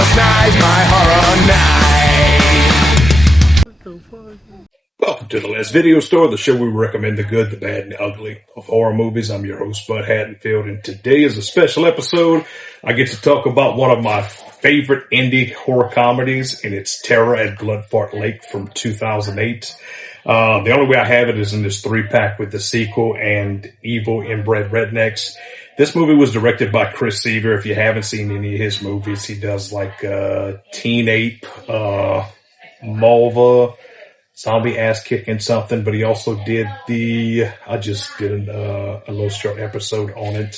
Last night's my horror night. What the fuck? Welcome to the Last Video Store, the show where we recommend the good, the bad, and the ugly of horror movies. I'm your host, Bud Haddonfield, and today is a special episode. I get to talk about one of my favorite indie horror comedies, and it's Terror at Bloodfart Lake from 2008. The only way I have it is in this 3-pack with the sequel and Evil Inbred Rednecks. This movie was directed by Chris Seaver. If you haven't seen any of his movies, he does like Teen Ape, Mulva, Zombie Ass Kicking something, but he also did I just did a little short episode on it.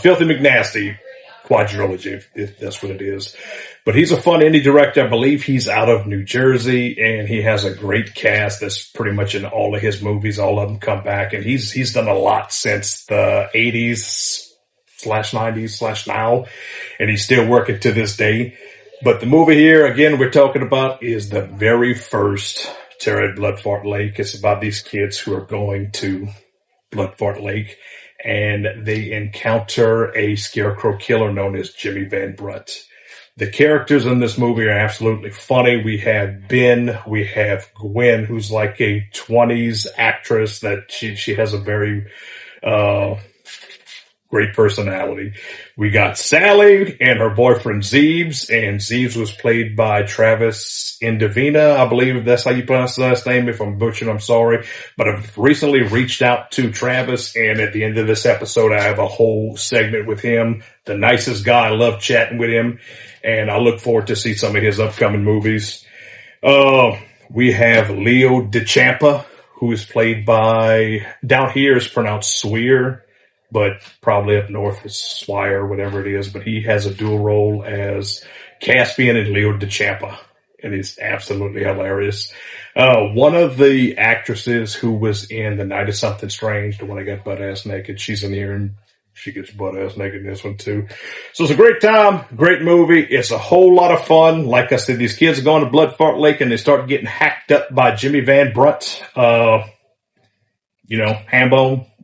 Filthy McNasty quadrilogy, if that's what it is. But he's a fun indie director. I believe he's out of New Jersey, and he has a great cast that's pretty much in all of his movies. All of them come back, and he's done a lot since the 80s/90s/now, and he's still working to this day. But the movie here, again, we're talking about is the very first Terror at Bloodfart Lake. It's about these kids who are going to Bloodfart Lake, and they encounter a scarecrow killer known as Jimmy Van Brunt. The characters in this movie are absolutely funny. We have Ben, we have Gwen, who's like a 20s actress that she has a very great personality. We got Sally and her boyfriend Zeebs, and Zeebs was played by Travis Indovina. I believe that's how you pronounce his last name. If I'm butchering, I'm sorry. But I've recently reached out to Travis, and at the end of this episode, I have a whole segment with him. The nicest guy. I love chatting with him, and I look forward to see some of his upcoming movies. We have Leo DeChampa, who is played by, down here is pronounced Swear, but probably up north is Swire, whatever it is. But he has a dual role as Caspian and Leo DeChampa, and he's absolutely hilarious. One of the actresses who was in The Night of Something Strange, the one that got butt-ass naked, she's in here, and she gets butt-ass naked in this one too. So it's a great time, great movie. It's a whole lot of fun. Like I said, these kids are going to Bloodfart Lake, and they start getting hacked up by Jimmy Van Brunt. Hambone.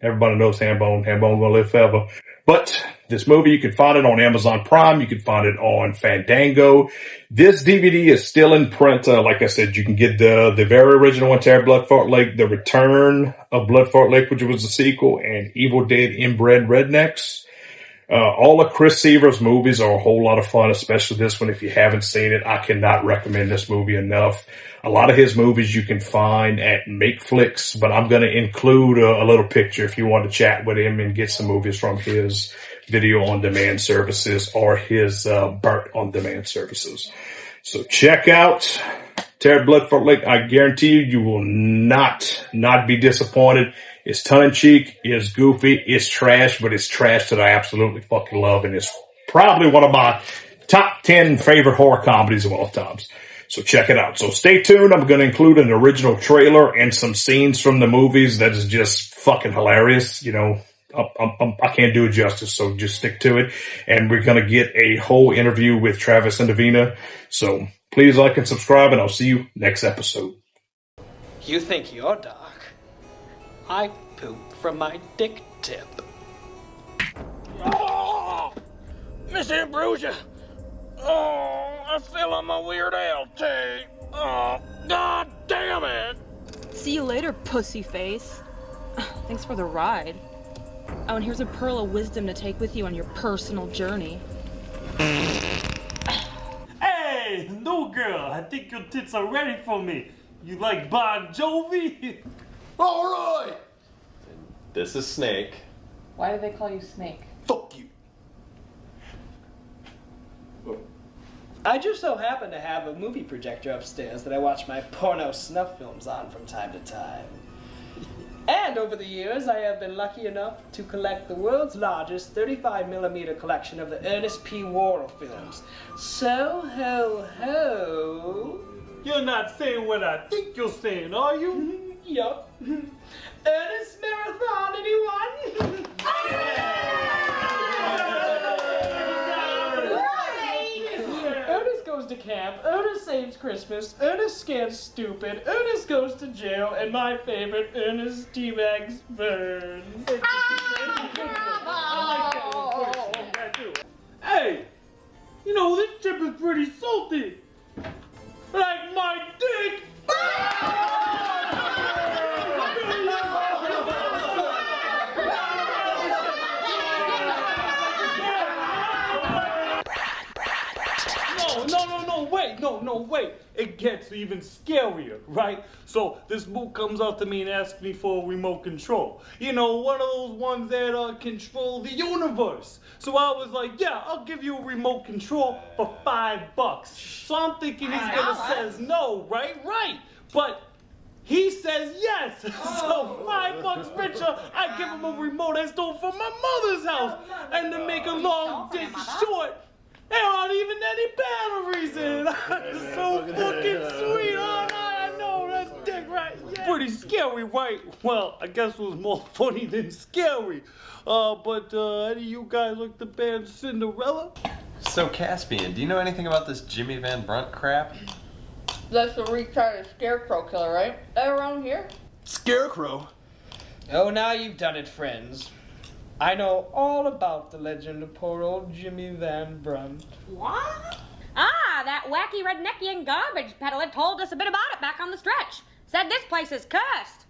Everybody knows Hambone. Hambone gonna live forever. But this movie, you can find it on Amazon Prime. You can find it on Fandango. This DVD is still in print. Like I said, you can get the very original one, Terror at Bloodfart Lake, The Return of Bloodfart Lake, which was the sequel, and Evil Dead Inbred Rednecks. All of Chris Seaver's movies are a whole lot of fun, especially this one. If you haven't seen it, I cannot recommend this movie enough. A lot of his movies you can find at MakeFlix, but I'm going to include a little picture if you want to chat with him and get some movies from his video on demand services or his Burnt on demand services. So check out Terror at Bloodfart Lake. I guarantee you will not be disappointed. It's tongue-in-cheek, it's goofy, it's trash, but it's trash that I absolutely fucking love, and it's probably one of my top 10 favorite horror comedies of all times. So check it out. So stay tuned. I'm going to include an original trailer and some scenes from the movies that is just fucking hilarious. I can't do it justice, so just stick to it. And we're going to get a whole interview with Travis Indovina. So please like and subscribe, and I'll see you next episode. You think you're dark? I poop from my dick tip. Oh, Miss Ambrosia. Oh, I fell on my Weird Al tape. Oh, god damn it. See you later, pussy face. Thanks for the ride. Oh, and here's a pearl of wisdom to take with you on your personal journey. Hey, no girl, I think your tits are ready for me. You like Bon Jovi? All right. This is Snake. Why do they call you Snake? Fuck you. I just so happen to have a movie projector upstairs that I watch my porno snuff films on from time to time. And over the years, I have been lucky enough to collect the world's largest 35mm collection of the Ernest P. Worrell films. So, ho, ho. You're not saying what I think you're saying, are you? Yup. Ernest Marathon, anyone? Ernest goes to camp, Ernest saves Christmas, Ernest scares stupid, Ernest goes to jail, and my favorite, Ernest teabags burn. Hey, you know, this trip is pretty salty. Like my dick. No, wait. It gets even scarier, right? So this book comes up to me and asks me for a remote control. You know, one of those ones that control the universe. So I was like, yeah, I'll give you a remote control for $5. So I'm thinking he's gonna says no, right? Right. But he says yes. So $5 richer, I give him a remote I stole from my mother's house. And to make a long dick short, there aren't even any batteries in it. It's so fucking sweet. Oh, I know, that's dick right. Yeah. Pretty scary, right? Well, I guess it was more funny than scary. But any of you guys like the band Cinderella? So, Caspian, do you know anything about this Jimmy Van Brunt crap? That's the retarded scarecrow killer, right? That around here? Scarecrow? Oh, now you've done it, friends. I know all about the legend of poor old Jimmy Van Brunt. What? Ah, that wacky redneckian garbage peddler told us a bit about it back on the stretch. Said this place is cursed.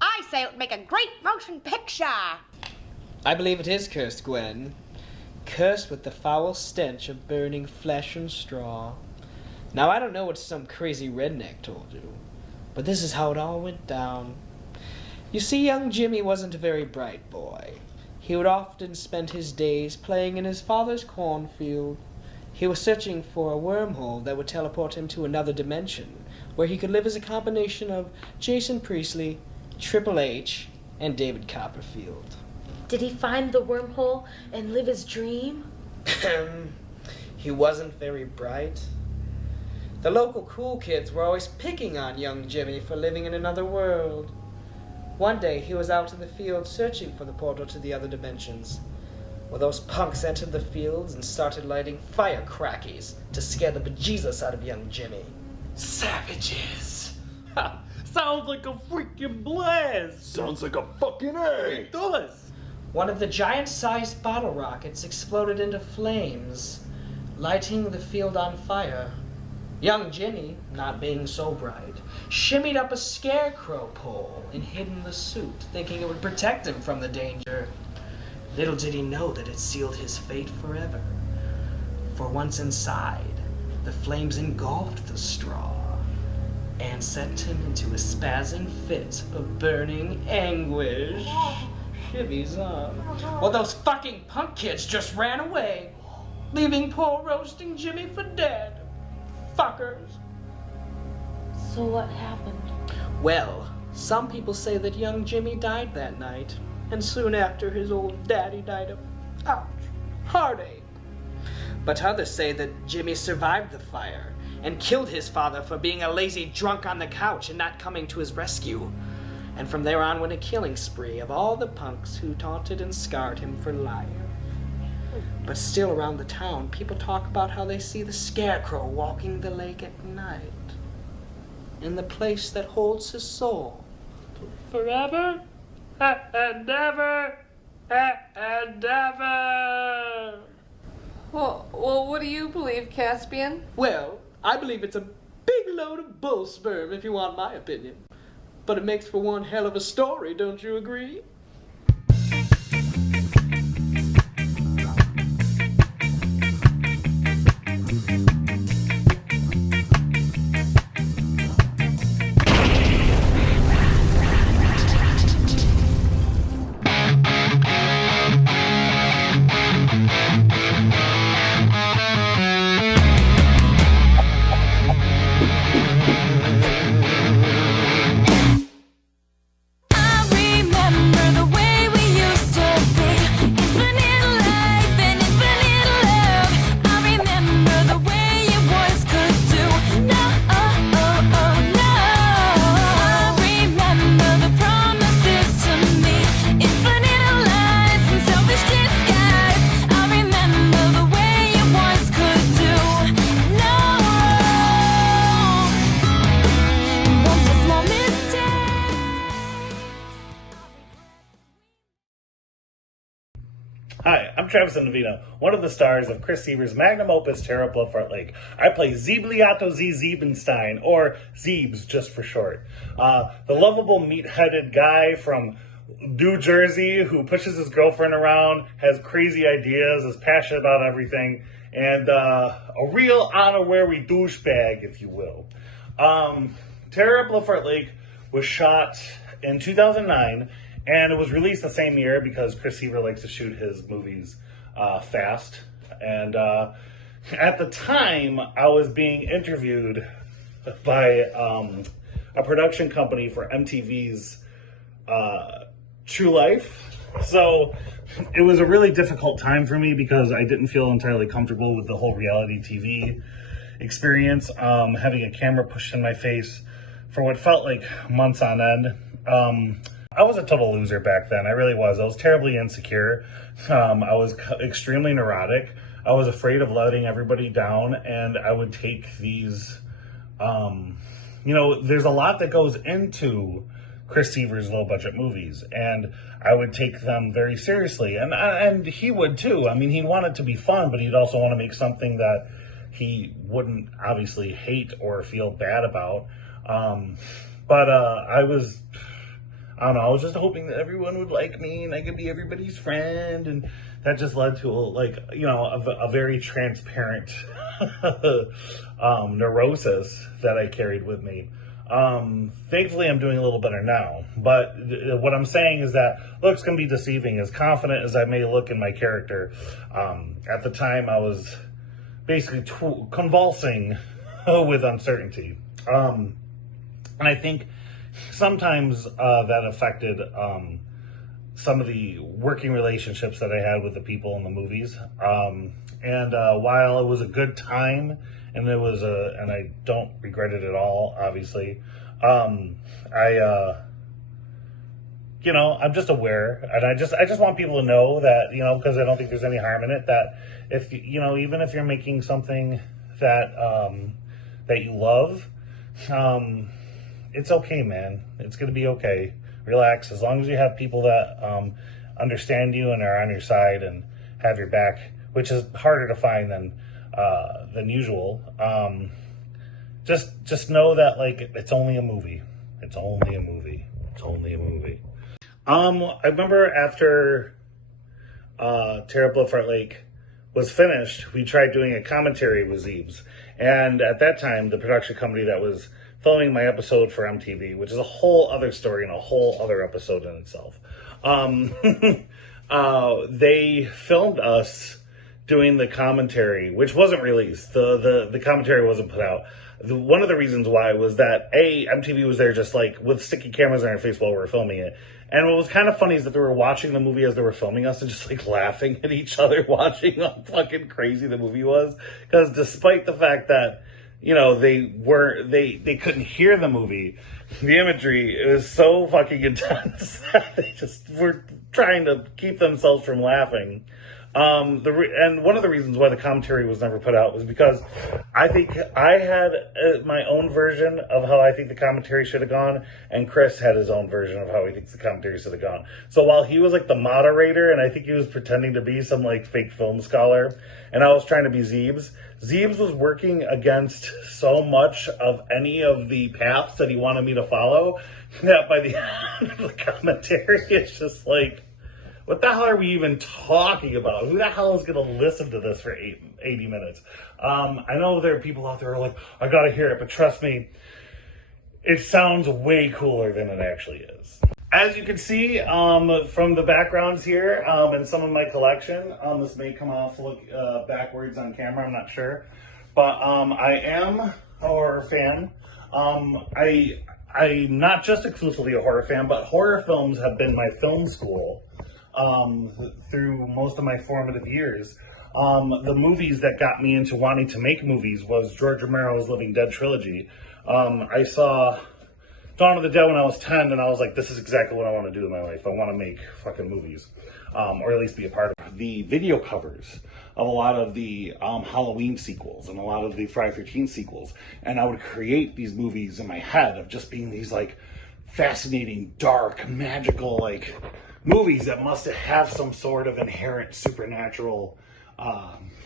I say it would make a great motion picture. I believe it is cursed, Gwen. Cursed with the foul stench of burning flesh and straw. Now, I don't know what some crazy redneck told you, but this is how it all went down. You see, young Jimmy wasn't a very bright boy. He would often spend his days playing in his father's cornfield. He was searching for a wormhole that would teleport him to another dimension, where he could live as a combination of Jason Priestley, Triple H, and David Copperfield. Did he find the wormhole and live his dream? He wasn't very bright. The local cool kids were always picking on young Jimmy for living in another world. One day, he was out in the field searching for the portal to the other dimensions. Well, those punks entered the fields and started lighting firecrackies to scare the bejesus out of young Jimmy. Savages. Ha, sounds like a freaking blast. Sounds like a fucking A. It does. One of the giant-sized bottle rockets exploded into flames, lighting the field on fire. Young Jimmy, not being so bright, shimmied up a scarecrow pole and hid in the suit, thinking it would protect him from the danger. Little did he know that it sealed his fate forever. For once inside, the flames engulfed the straw and sent him into a spazzing fit of burning anguish. Shivvy's up. Well, those fucking punk kids just ran away, leaving poor roasting Jimmy for dead. Fuckers. So what happened? Well, some people say that young Jimmy died that night, and soon after his old daddy died of, ouch, heartache. But others say that Jimmy survived the fire and killed his father for being a lazy drunk on the couch and not coming to his rescue. And from there on went a killing spree of all the punks who taunted and scarred him for life. But still around the town, people talk about how they see the scarecrow walking the lake at night, in the place that holds his soul. Forever and ever and ever. Well, what do you believe, Caspian? Well, I believe it's a big load of bull sperm, if you want my opinion. But it makes for one hell of a story, don't you agree? I remember I'm Travis Indovina, one of the stars of Chris Seaver's magnum opus Terra Bloodfart Lake. I play Zeebliato Z Ziebenstein, or Zeebs just for short. The lovable meat-headed guy from New Jersey who pushes his girlfriend around, has crazy ideas, is passionate about everything, and a real honorary douchebag, if you will. Terra Bloodfart Lake was shot in 2009, and it was released the same year because Chris Seaver likes to shoot his movies fast. And at the time, I was being interviewed by a production company for MTV's True Life. So it was a really difficult time for me because I didn't feel entirely comfortable with the whole reality TV experience, having a camera pushed in my face for what felt like months on end. I was a total loser back then. I really was. I was terribly insecure. I was extremely neurotic. I was afraid of letting everybody down, and I would take these, there's a lot that goes into Chris Seaver's low-budget movies, and I would take them very seriously, and he would too. I mean, he wanted to be fun, but he'd also want to make something that he wouldn't obviously hate or feel bad about. I was just hoping that everyone would like me and I could be everybody's friend, and that just led to a very transparent neurosis that I carried with me. Thankfully, I'm doing a little better now, but what I'm saying is that looks can be deceiving. As confident as I may look in my character, at the time I was basically convulsing with uncertainty. And I think sometimes that affected some of the working relationships that I had with the people in the movies. While it was a good time, and and I don't regret it at all, obviously, I'm just aware, and I just want people to know that, because I don't think there's any harm in it, that if, even if you're making something that, that you love, it's okay, man. It's going to be okay. Relax. As long as you have people that understand you and are on your side and have your back, which is harder to find than usual. Just know that, like, it's only a movie. It's only a movie. It's only a movie. I remember after Terra Bloodfart Lake was finished, we tried doing a commentary with Zeebs. And at that time, the production company that was filming my episode for MTV, which is a whole other story and a whole other episode in itself. They filmed us doing the commentary, which wasn't released. The commentary wasn't put out. One of the reasons why was that MTV was there just like with sticky cameras on our face while we were filming it. And what was kind of funny is that they were watching the movie as they were filming us and just like laughing at each other, watching how fucking crazy the movie was. Because despite the fact that, they couldn't hear the movie, the imagery, it was so fucking intense that they just were trying to keep themselves from laughing. And one of the reasons why the commentary was never put out was because I think I had my own version of how I think the commentary should have gone, and Chris had his own version of how he thinks the commentary should have gone. So while he was like the moderator, and I think he was pretending to be some like fake film scholar, and I was trying to be Zeebs, Zeebs was working against so much of any of the paths that he wanted me to follow that by the end of the commentary, it's just like, what the hell are we even talking about? Who the hell is going to listen to this for 80 minutes? I know there are people out there who are like, I got to hear it, but trust me, it sounds way cooler than it actually is. As you can see from the backgrounds here and some of my collection, this may come off look backwards on camera, I'm not sure. But I am a horror fan. I'm not just exclusively a horror fan, but horror films have been my film school through most of my formative years. The movies that got me into wanting to make movies was George Romero's Living Dead trilogy. I saw Dawn of the Dead when I was 10, and I was like, this is exactly what I want to do in my life. I want to make fucking movies, or at least be a part of the video covers of a lot of the Halloween sequels and a lot of the Friday 13 sequels. And I would create these movies in my head of just being these like fascinating, dark, magical, like movies that must have some sort of inherent supernatural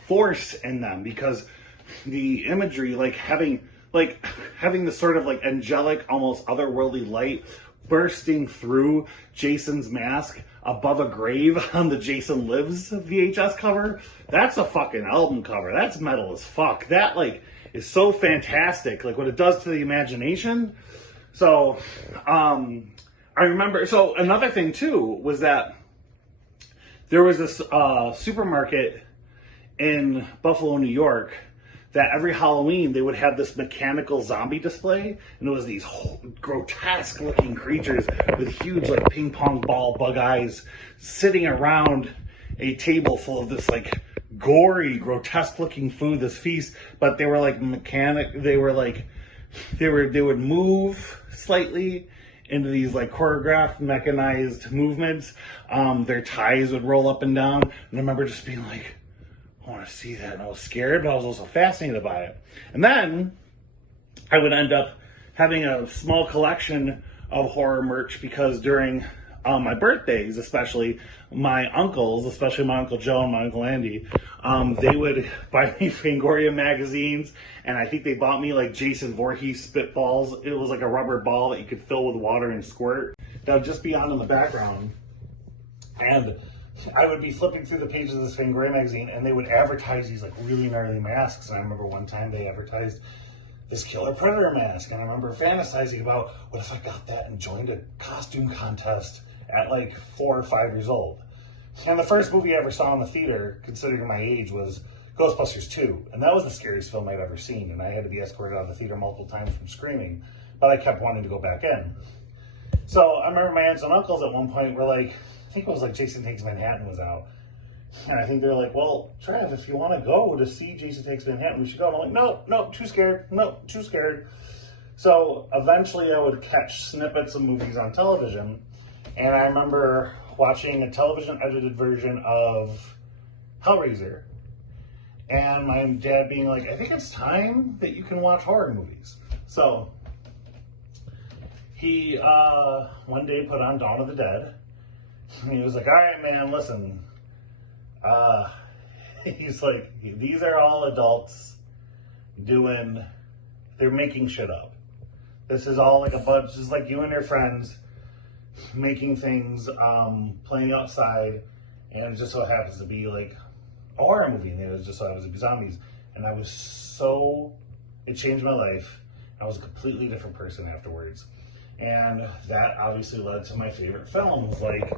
force in them, because the imagery, like having this sort of like angelic, almost otherworldly light bursting through Jason's mask above a grave on the Jason Lives VHS cover. That's a fucking album cover. That's metal as fuck. That like is so fantastic, like what it does to the imagination. So I remember, so another thing too was that there was this supermarket in Buffalo, New York, that every Halloween they would have this mechanical zombie display, and it was these grotesque looking creatures with huge like ping pong ball bug eyes sitting around a table full of this like gory, grotesque looking food, this feast, but they were like they would move slightly into these like choreographed, mechanized movements. Their ties would roll up and down, and I remember just being like, I want to see that. And I was scared, but I was also fascinated by it. And then I would end up having a small collection of horror merch, because during my birthdays, especially my uncles, especially my Uncle Joe and my Uncle Andy, they would buy me Fangoria magazines, and I think they bought me like Jason Voorhees spitballs. It was like a rubber ball that you could fill with water and squirt. That would just be on in the background. And I would be flipping through the pages of this Fangoria magazine, and they would advertise these like really gnarly masks. And I remember one time they advertised this killer predator mask, and I remember fantasizing about, what if I got that and joined a costume contest at like 4 or 5 years old. And the first movie I ever saw in the theater, considering my age, was Ghostbusters 2. And that was the scariest film I'd ever seen, and I had to be escorted out of the theater multiple times from screaming, but I kept wanting to go back in. So I remember my aunts and uncles at one point were like, I think it was like Jason Takes Manhattan was out. And I think they're like, well, Trev, if you want to go to see Jason Takes Manhattan, we should go. And I'm like, no, too scared. No, too scared. So eventually I would catch snippets of movies on television. And I remember watching a television edited version of Hellraiser. And my dad being like, I think it's time that you can watch horror movies. So he one day put on Dawn of the Dead. And he was like, all right, man, listen. He's like, these are all adults they're making shit up. This is all like a bunch, just like you and your friends making things, playing outside, and it just so happens to be like a horror movie, and it just so happens to be zombies. And it changed my life. I was a completely different person afterwards. And that obviously led to my favorite films, like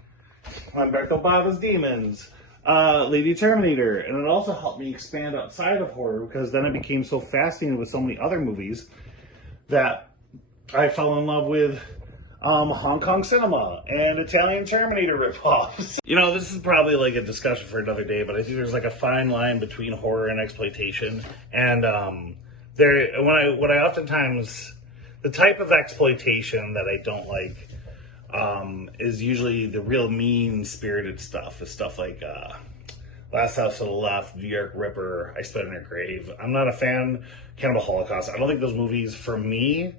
Humberto Bava's Demons, Lady Terminator, and it also helped me expand outside of horror, because then I became so fascinated with so many other movies that I fell in love with Hong Kong cinema and Italian Terminator ripoffs. You know, this is probably like a discussion for another day, but I think there's like a fine line between horror and exploitation. And what I oftentimes, the type of exploitation that I don't like is usually the real mean-spirited stuff. The stuff like Last House on the Left, New York Ripper, I Spit in Her Grave. I'm not a fan. Cannibal Holocaust. I don't think those movies, for me,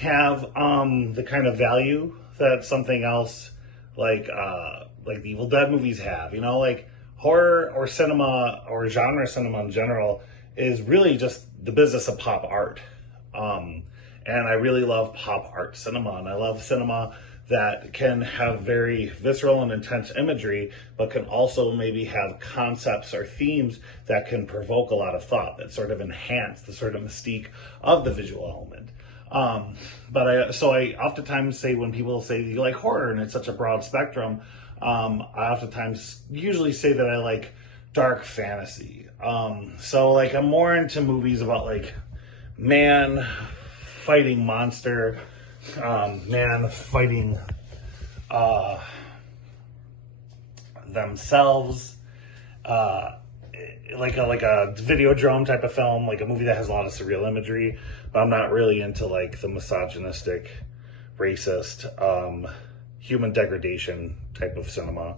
have the kind of value that something else like the Evil Dead movies have. You know, like horror or cinema or genre cinema in general is really just the business of pop art. And I really love pop art cinema, and I love cinema that can have very visceral and intense imagery, but can also maybe have concepts or themes that can provoke a lot of thought, that sort of enhance the sort of mystique of the visual element. So I oftentimes say, when people say you like horror and it's such a broad spectrum, I oftentimes usually say that I like dark fantasy. So like I'm more into movies about like man fighting monster, man fighting themselves, like a Videodrome type of film, like a movie that has a lot of surreal imagery. But I'm not really into like the misogynistic, racist, human degradation type of cinema.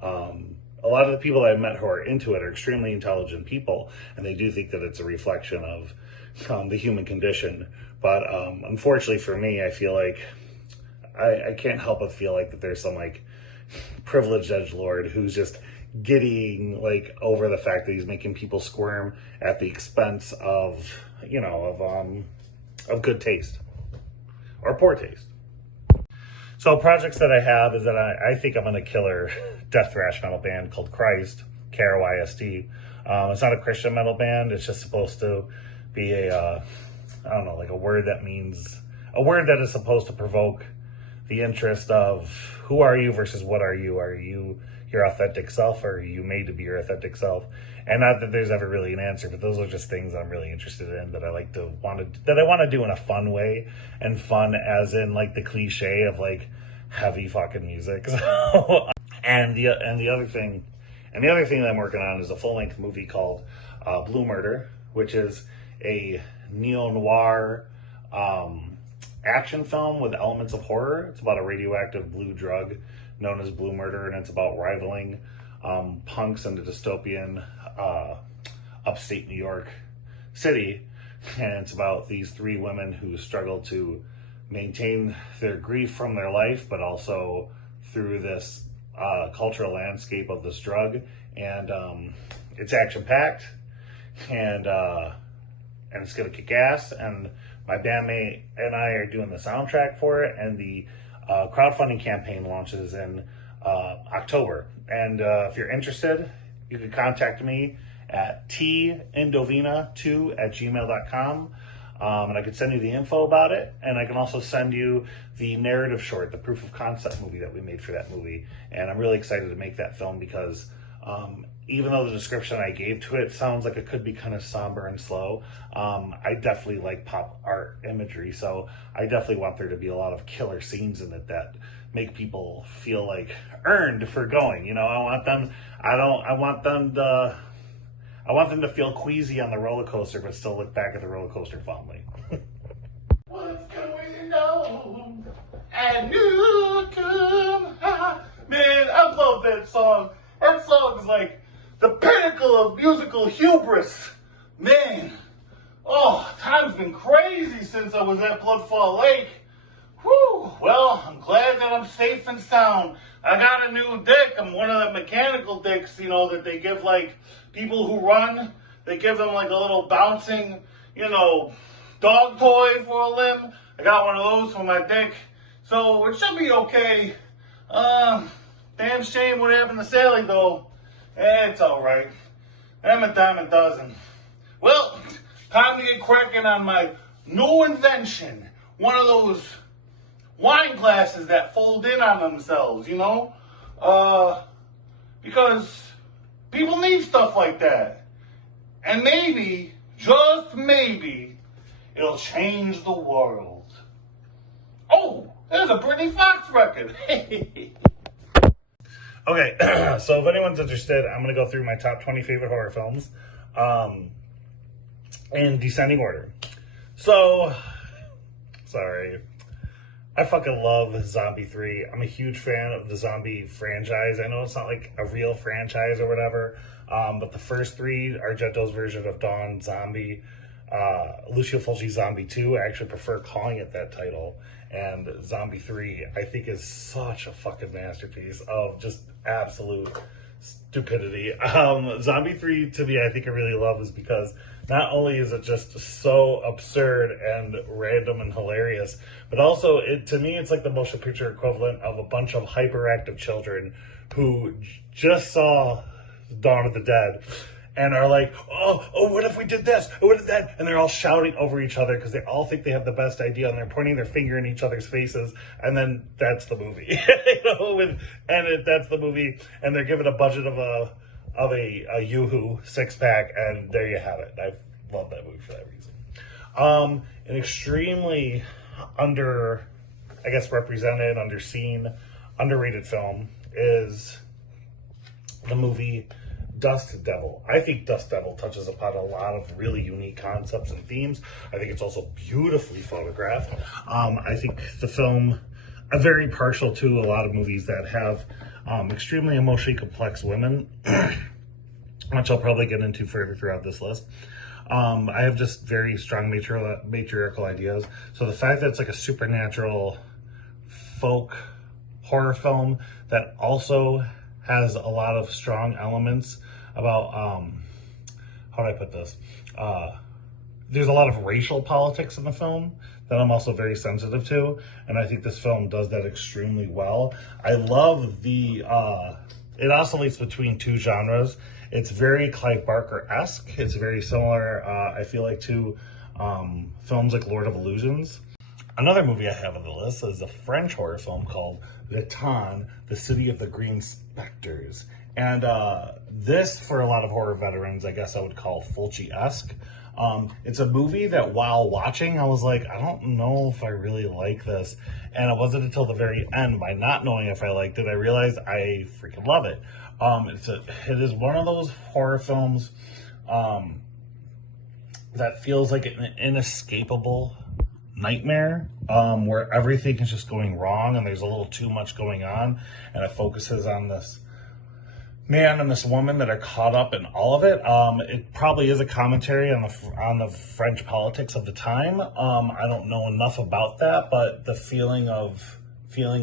A lot of the people I've met who are into it are extremely intelligent people, and they do think that it's a reflection of the human condition. But unfortunately for me, I feel like I can't help but feel like that there's some like privileged edgelord who's just getting like over the fact that he's making people squirm at the expense of, you know, of good taste or poor taste. So projects that I have is that I think I'm in a killer death thrash metal band called Christ, K-R-Y-S-T. It's not a Christian metal band. It's just supposed to be a, I don't know, like a word that is supposed to provoke the interest of who are you versus what are you? Are you your authentic self, or are you made to be your authentic self? And not that there's ever really an answer, but those are just things I'm really interested in that I want to do in a fun way, and fun as in like the cliche of like heavy fucking music. So, and the other thing that I'm working on is a full-length movie called Blue Murder, which is a neo-noir action film with elements of horror. It's about a radioactive blue drug known as Blue Murder, and it's about rivaling punks in the dystopian upstate New York city. And it's about these three women who struggle to maintain their grief from their life, but also through this cultural landscape of this drug. And it's action-packed, and it's gonna kick ass. And my bandmate and I are doing the soundtrack for it, and the crowdfunding campaign launches in October. And if you're interested, you can contact me at tindovina2@gmail.com. And I can send you the info about it. And I can also send you the narrative short, the proof of concept movie that we made for that movie. And I'm really excited to make that film because even though the description I gave to it sounds like it could be kind of somber and slow, I definitely like pop art imagery. So I definitely want there to be a lot of killer scenes in it that make people feel like earned for going. You know, I want them to feel queasy on the roller coaster, but still look back at the roller coaster fondly. What's going on? And you come high. Man, I love that song. That song is like the pinnacle of musical hubris. Man, oh, time's been crazy since I was at Bloodfart Lake. Whew, well, I'm glad that I'm safe and sound. I got a new dick. I'm one of the mechanical dicks, you know, that they give like people who run. They give them like a little bouncing, you know, dog toy for a limb. I got one of those for my dick. So it should be okay. Damn shame what happened to Sally though. It's alright. I'm a dime a dozen. Well, time to get cracking on my new invention. One of those wine glasses that fold in on themselves, you know? Because people need stuff like that. And maybe, just maybe, it'll change the world. Oh, there's a Britney Fox record. Okay, so if anyone's interested, I'm going to go through my top 20 favorite horror films in descending order. So, sorry. I fucking love Zombie 3. I'm a huge fan of the Zombie franchise. I know it's not like a real franchise or whatever, but the first three, Argento's version of Dawn Zombie, Lucio Fulci's Zombie 2, I actually prefer calling it that title. And Zombie 3, I think, is such a fucking masterpiece of just absolute stupidity. Zombie 3, to me, I think I really love is because not only is it just so absurd and random and hilarious, but also, to me, it's like the motion picture equivalent of a bunch of hyperactive children who just saw Dawn of the Dead and are like, oh, what if we did this? Oh, what if that? And they're all shouting over each other because they all think they have the best idea, and they're pointing their finger in each other's faces, and then that's the movie. That's the movie, and they're given a budget of a Yoo-hoo six-pack, and there you have it. I love that movie for that reason. An extremely represented, underseen, underrated film is the movie Dust Devil. I think Dust Devil touches upon a lot of really unique concepts and themes. I think it's also beautifully photographed. I think the film, I'm very partial to a lot of movies that have extremely emotionally complex women, which I'll probably get into further throughout this list. I have just very strong matriarchal ideas. So the fact that it's like a supernatural folk horror film that also has a lot of strong elements about, how do I put this? There's a lot of racial politics in the film that I'm also very sensitive to, and I think this film does that extremely well. I love it oscillates between two genres. It's very Clive Barker-esque. It's very similar, I feel like, to films like Lord of Illusions. Another movie I have on the list is a French horror film called Le Temps, the City of the Green Spectres. And this, for a lot of horror veterans, I guess I would call Fulci-esque. It's a movie that while watching, I was like, I don't know if I really like this. And it wasn't until the very end, by not knowing if I liked it, I realized I freaking love it. It is one of those horror films that feels like an inescapable nightmare, where everything is just going wrong and there's a little too much going on, and it focuses on this man and this woman that are caught up in all of it. It probably is a commentary on the French politics of the time. I don't know enough about that, but the feeling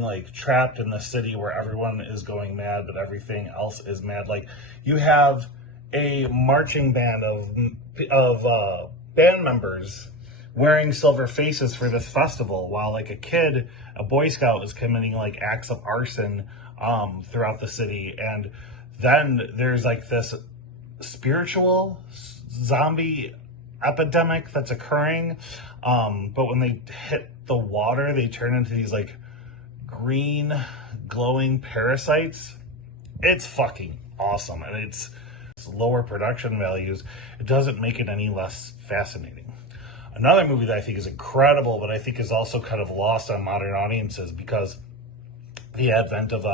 like trapped in the city where everyone is going mad, but everything else is mad. Like, you have a marching band of band members wearing silver faces for this festival, while like a Boy Scout is committing like acts of arson throughout the city. And then there's like this spiritual zombie epidemic that's occurring, but when they hit the water, they turn into these like green glowing parasites. It's fucking awesome, and it's lower production values. It doesn't make it any less fascinating. Another movie that I think is incredible, but I think is also kind of lost on modern audiences because the advent of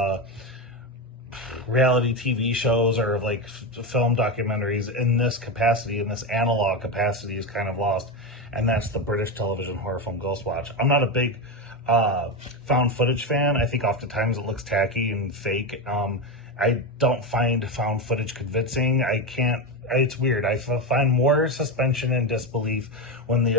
reality TV shows or like film documentaries in this capacity, in this analog capacity, is kind of lost, and that's the British television horror film Ghostwatch. I'm not a big found footage fan. I think oftentimes it looks tacky and fake. I don't find found footage convincing. It's weird. I find more suspension and disbelief when the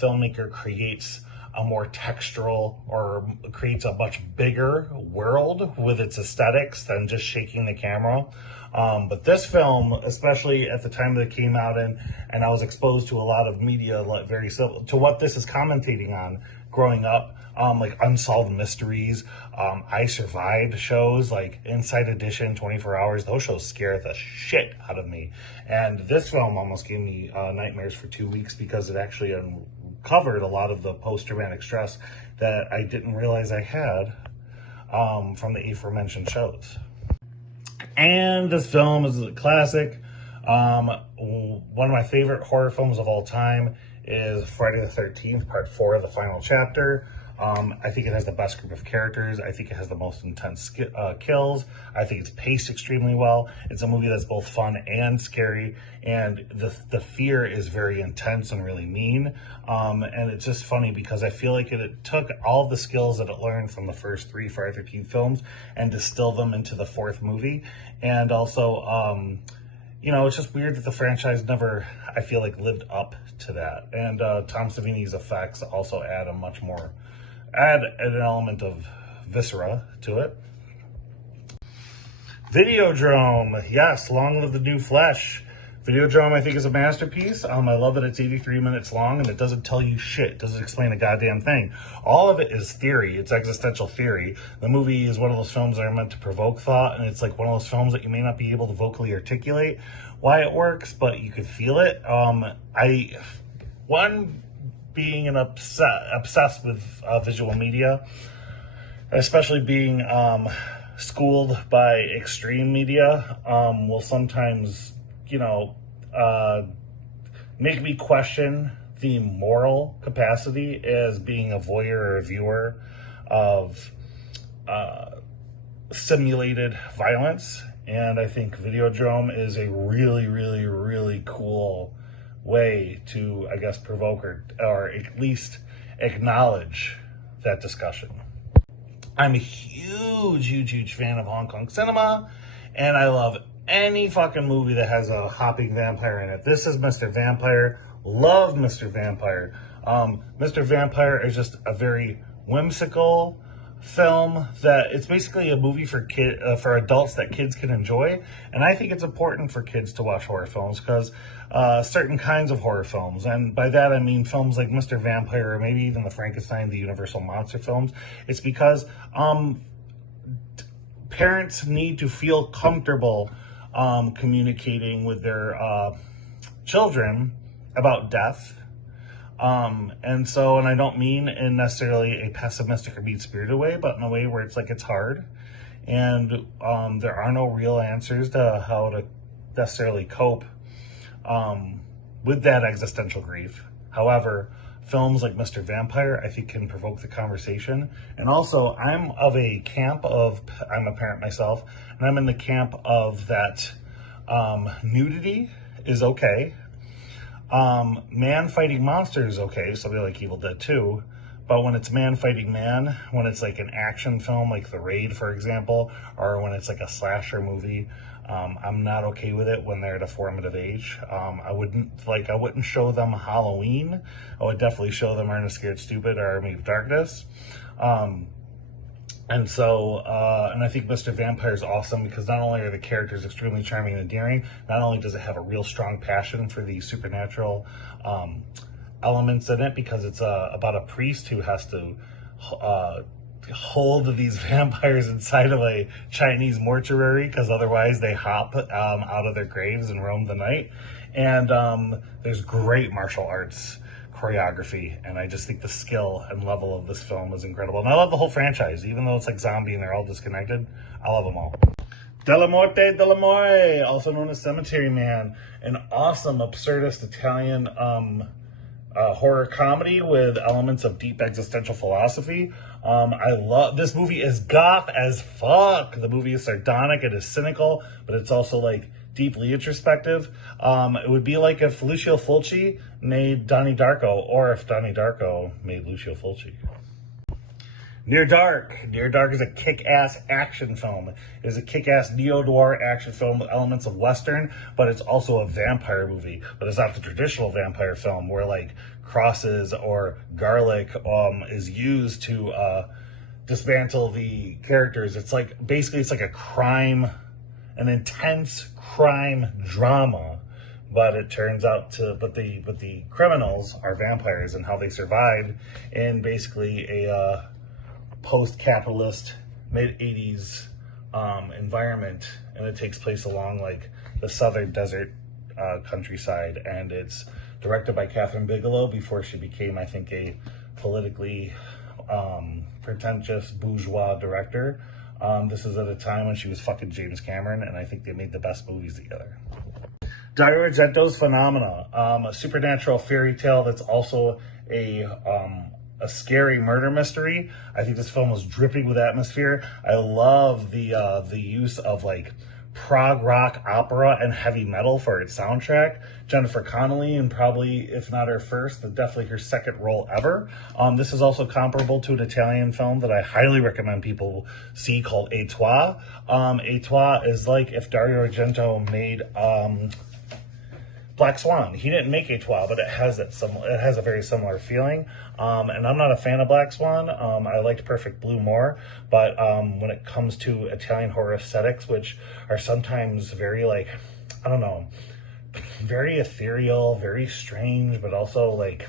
filmmaker creates a more textural or creates a much bigger world with its aesthetics than just shaking the camera. But this film, especially at the time that it came out in, and I was exposed to a lot of media very similar to what this is commentating on growing up, like Unsolved Mysteries, I Survived shows like Inside Edition, 24 Hours. Those shows scare the shit out of me. And this film almost gave me nightmares for 2 weeks because it actually uncovered a lot of the post-traumatic stress that I didn't realize I had from the aforementioned shows. And this film is a classic. One of my favorite horror films of all time is Friday the 13th, Part 4, The Final Chapter. I think it has the best group of characters. I think it has the most intense kills. I think it's paced extremely well. It's a movie that's both fun and scary, and the fear is very intense and really mean. And it's just funny because I feel like it took all the skills that it learned from the first 3 Friday the 13th films and distilled them into the 4th movie. And also, it's just weird that the franchise never, I feel like, lived up to that. And Tom Savini's effects also add an element of viscera to it. Videodrome, yes, long live the new flesh. Videodrome, I think, is a masterpiece. I love that it's 83 minutes long and it doesn't tell you shit. It doesn't explain a goddamn thing. All of it is theory. It's existential theory. The movie is one of those films that are meant to provoke thought, and it's like one of those films that you may not be able to vocally articulate why it works, but you could feel it. Being obsessed with visual media, especially being schooled by extreme media, will sometimes, make me question the moral capacity as being a voyeur or a viewer of simulated violence. And I think Videodrome is a really, really, really cool way to, I guess, provoke or at least acknowledge that discussion. I'm a huge fan of Hong Kong cinema, and I love any fucking movie that has a hopping vampire in it. This is Mr. Vampire. Love Mr. Vampire. Mr. Vampire is just a very whimsical, film that it's basically a movie for for adults that kids can enjoy, and I think it's important for kids to watch horror films because certain kinds of horror films, and by that I mean films like Mr. Vampire or maybe even the Frankenstein, the Universal Monster films. It's because parents need to feel comfortable communicating with their children about death. And I don't mean in necessarily a pessimistic or mean-spirited way, but in a way where it's like it's hard. And there are no real answers to how to necessarily cope with that existential grief. However, films like Mr. Vampire, I think, can provoke the conversation. And also, I'm of a camp of, I'm a parent myself, and I'm in the camp of that nudity is okay. Man fighting monster is okay, something like Evil Dead 2, but when it's man fighting man, when it's like an action film like The Raid, for example, or when it's like a slasher movie, I'm not okay with it when they're at a formative age. I wouldn't show them Halloween. I would definitely show them Ernest Scared Stupid or Army of Darkness. And I think Mr. Vampire is awesome because not only are the characters extremely charming and endearing, not only does it have a real strong passion for the supernatural elements in it, because it's about a priest who has to hold these vampires inside of a Chinese mortuary because otherwise they hop out of their graves and roam the night. And there's great martial arts choreography, and I just think the skill and level of this film is incredible. And I love the whole franchise, even though it's like zombie and they're all disconnected. I love them all. Della Morte dell'Amore, also known as Cemetery Man, an awesome absurdist Italian horror comedy with elements of deep existential philosophy. I love this movie. Is goth as fuck. The movie is sardonic, it is cynical, but it's also like deeply introspective. It would be like if Lucio Fulci made Donnie Darko, or if Donnie Darko made Lucio Fulci. Near Dark. Near Dark is a kick-ass action film. It is a kick-ass neo-noir action film with elements of Western, but it's also a vampire movie. But it's not the traditional vampire film where like crosses or garlic is used to dismantle the characters. It's like basically it's like a crime, an intense crime drama. But it turns out but the criminals are vampires and how they survived in basically a post-capitalist mid-80s environment, and it takes place along like the southern desert countryside, and it's directed by Catherine Bigelow before she became, I think, a politically pretentious bourgeois director. This is at a time when she was fucking James Cameron, and I think they made the best movies together. Dario Argento's Phenomena, a supernatural fairy tale that's also a scary murder mystery. I think this film was dripping with atmosphere. I love the use of like prog rock, opera, and heavy metal for its soundtrack. Jennifer Connelly, and probably, if not her first, but definitely her second role ever. This is also comparable to an Italian film that I highly recommend people see called Et Toi. Et Toi is like if Dario Argento made Black Swan. He didn't make Et Toi, but it has a very similar feeling. And I'm not a fan of Black Swan. I liked Perfect Blue more, but when it comes to Italian horror aesthetics, which are sometimes very like, I don't know, very ethereal, very strange, but also like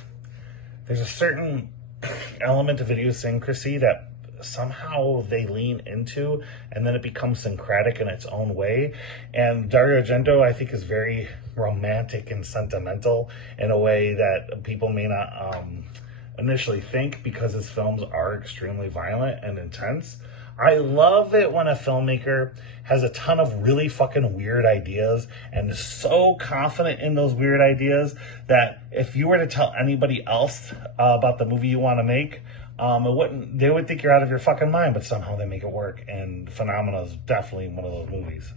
there's a certain element of idiosyncrasy that somehow they lean into, and then it becomes syncretic in its own way. And Dario Argento, I think, is very romantic and sentimental in a way that people may not initially think, because his films are extremely violent and intense. I love it when a filmmaker has a ton of really fucking weird ideas and is so confident in those weird ideas that if you were to tell anybody else about the movie you want to make, they would think you're out of your fucking mind, but somehow they make it work. And Phenomena is definitely one of those movies.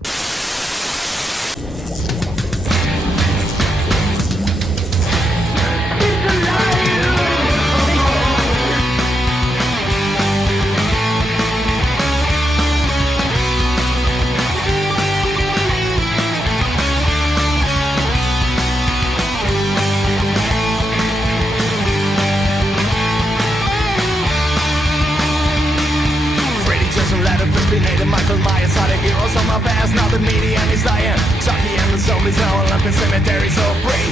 Heroes from my past, now the media is dying. Chucky and the zombies now Olympic cemetery, so bring